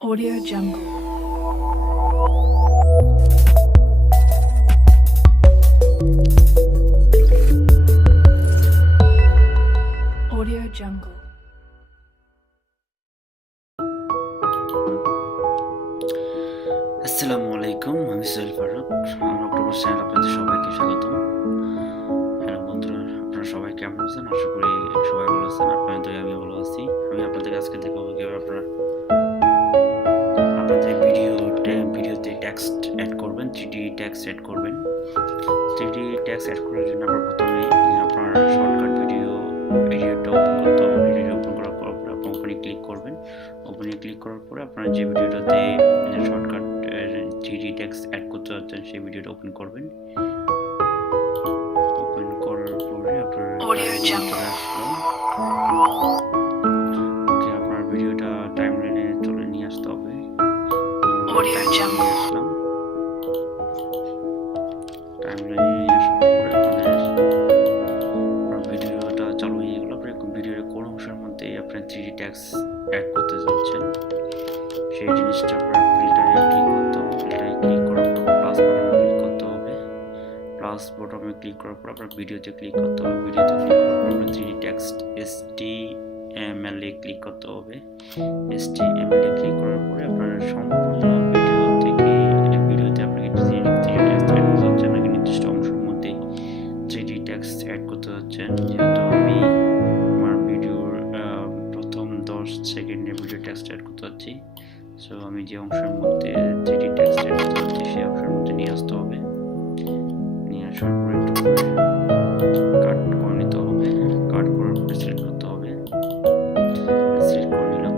Audio Jungle. Audio Jungle. আসসালামু আলাইকুম, আমি সোহেল ফারুক। আমার অক্টোবর চ্যানেল আপনাদের সবাইকে স্বাগতম। হ্যালো বন্ধুরা, আপনারা সবাই কেমন আছেন? আশা করি সবাই ভালো আছেন। আপনাদের দয়া আমি ভালো আছি। আমি আপনাদের আজকে দেখাবো কিভাবে আপনারা আপনাদের ভিডিওতে টেক্সট অ্যাড করবেন, 3D টেক্সট অ্যাড করবেন। 3D টেক্সট অ্যাড করার জন্য আপনার প্রথমে আপনার শর্টকাট ভিডিও এডিটরটা ওপেন করতে হবে। ভিডিও ওপেন করার পর আপনি ওপেনে ক্লিক করবেন। ওপেনে ক্লিক করার পরে আপনার যে ভিডিওটাতে শর্টকাট 3D টেক্সট অ্যাড করতে যাচ্ছেন সেই ভিডিওটা ওপেন করবেন। ওপেন করার পরে আপনার ওকে, আপনার ভিডিওটা টাইমলাইনে চলে নিয়ে আসতে হবে। আসলাম টাইমলাইনে নিয়ে আসার পরে আপনার ভিডিওটা চালু হয়ে গেল। আপনার ভিডিওর কোন অংশের মধ্যে আপনার 3D টেক্সট অ্যাড করতে যাচ্ছেন সেই জিনিসটা আপনার ফিল্টারে ক্লিক করতে হবে। ফিল্টারে ক্লিক করার পর প্লাস বাটনে ক্লিক করতে হবে। প্লাস বাটনে ক্লিক করার পর আপনার ভিডিওতে ক্লিক করতে হবে। ভিডিওতে ক্লিক করার পর আপনার 3D টেক্সট HTML এ ক্লিক করতে হবে। HTML এ ক্লিক করার পরে আপনার সম্পূর্ণ ভিডিওতে আপনাকে 3D টেক্সট অ্যাড করতে হচ্ছে নাকি নির্দিষ্ট অংশের মধ্যে 3D টেক্সট অ্যাড করতে যাচ্ছেন। যেহেতু আমি আমার ভিডিওর প্রথম 10 সেকেন্ডে ভিডিও টেক্সট অ্যাড করতে যাচ্ছি, সো আমি যে অংশের মধ্যে 3D টেক্সট অ্যাড করতে যাচ্ছি সেই অংশের মধ্যে নিয়ে আসতে হবে। নিয়ে আসার পরে একটু কাট করে নিতে হবে। কাট করার পরে সিলেক্ট করতে হবে। সিলেক্ট করে নিলাম।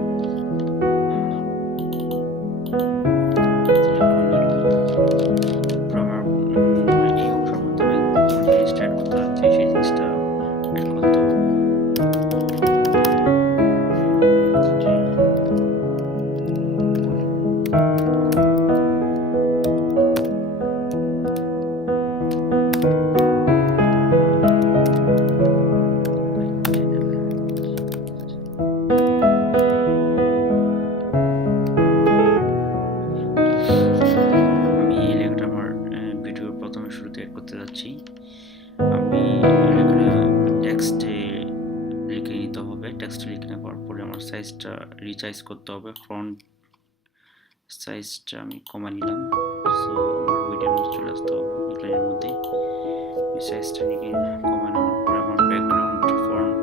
এই অংশের মধ্যে আমি জিনিসটা অ্যাড করতে যাচ্ছি সেই জিনিসটা অ্যাড করতে হবে। শুরুতে অ্যাড করতে যাচ্ছি। আমি টেক্সটে লিখে নিতে হবে। টেক্সটে লিখে নেওয়ার পরে আমার সাইজটা রিসাইজ করতে হবে। ফন্ট সাইজটা আমি কমা নিলাম। সো আমার ভিডিওর মধ্যে চলে আসতে হবে লাইনের মধ্যে। এই সাইজটা নিয়ে কমা নেওয়ার পরে আমার ব্যাকগ্রাউন্ড ফন্ট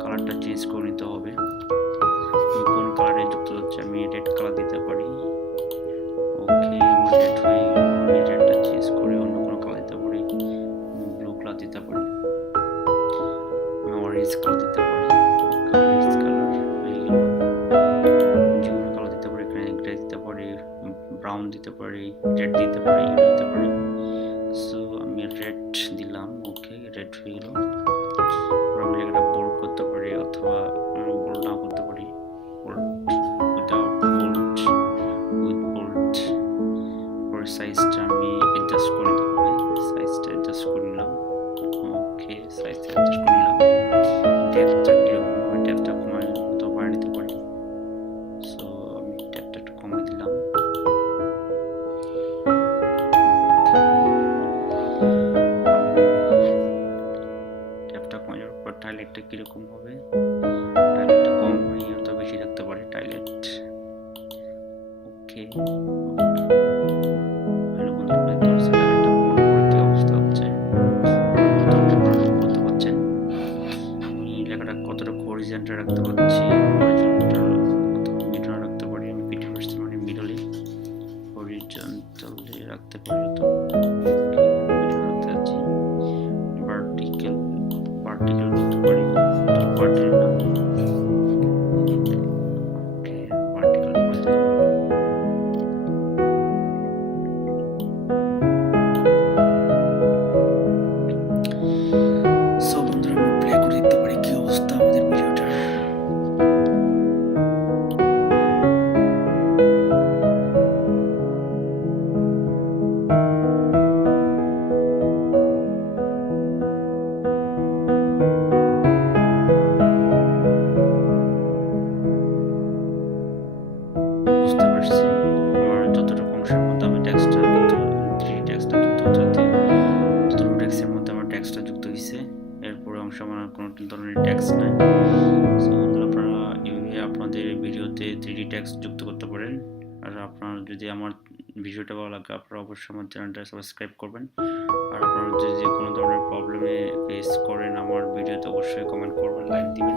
কালারটা চেঞ্জ করে নিতে হবে। কোন কালারে যুক্ত হচ্ছে আমি রেড কালার দিতে পারি। ওকে, আমার রেড হয়ে গেল। আমি রেডটা চেঞ্জ করে অন্য কোনো কালার দিতে পারি, ব্লু কালার দিতে পারি, অরেঞ্জ কালার দিতে পারি। অরেঞ্জ কালার হয়ে গেল। যে কোনো কালার দিতে পারি, গ্রে দিতে পারি, ব্রাউন দিতে পারি, রেড দিতে পারি, ইয়েলো দিতে পারি। সো আমি রেড দিলাম। ওকে, রেড হয়ে গেল। আমি একটা বোল্ড করতে পারি অথবা বোল্ড নাও করতে পারি। সাইজটা আমি অ্যাডজাস্ট করে নিতে হবে। সাইজটা অ্যাডজাস্ট করে নিলাম। ওকে, সাইজটা অ্যাডজাস্ট করে নিলাম। ডেপথটা কিরকম হবে, ডেপথটা কমায় অথবা বাড়িয়ে নিতে পারি। সো আমি ডেপথটা একটু কমিয়ে দিলাম। ডেপথটা কমানোর পর টাইলেটটা কিরকম হবে, টাইলেটটা কম হয়ে অথবা বেশি রাখতে পারি টাইলেট। ওকে, হরিজন্টাল রাখতে পারছি, হরিজন্টাল অথবা মিডল রাখতে পারি। আমি 50% মানে মিডলে, হরিজন্টালে রাখতে পারি অথবা মিডল রাখতে যাচ্ছি। ভার্টিক্যাল রাখতে পারি, ভার্টিক্যাল না। ওকে, ভার্টিক্যাল করে দিলাম। আছে, এরপরে অংশ আমার কোনো ধরনের ট্যাক্স নাই। সো বন্ধুরা, আপনারা এইভাবে আপনাদের ভিডিওতে 3D ট্যাক্স যুক্ত করতে পারেন। আর আপনার যদি আমার ভিডিওটা ভালো লাগে, আপনারা অবশ্যই আমার চ্যানেলটা সাবস্ক্রাইব করবেন। আর আপনারা যদি কোনো ধরনের প্রবলেমে ফেস করেন আমার ভিডিওতে, অবশ্যই কমেন্ট করবেন, লাইক দিবেন।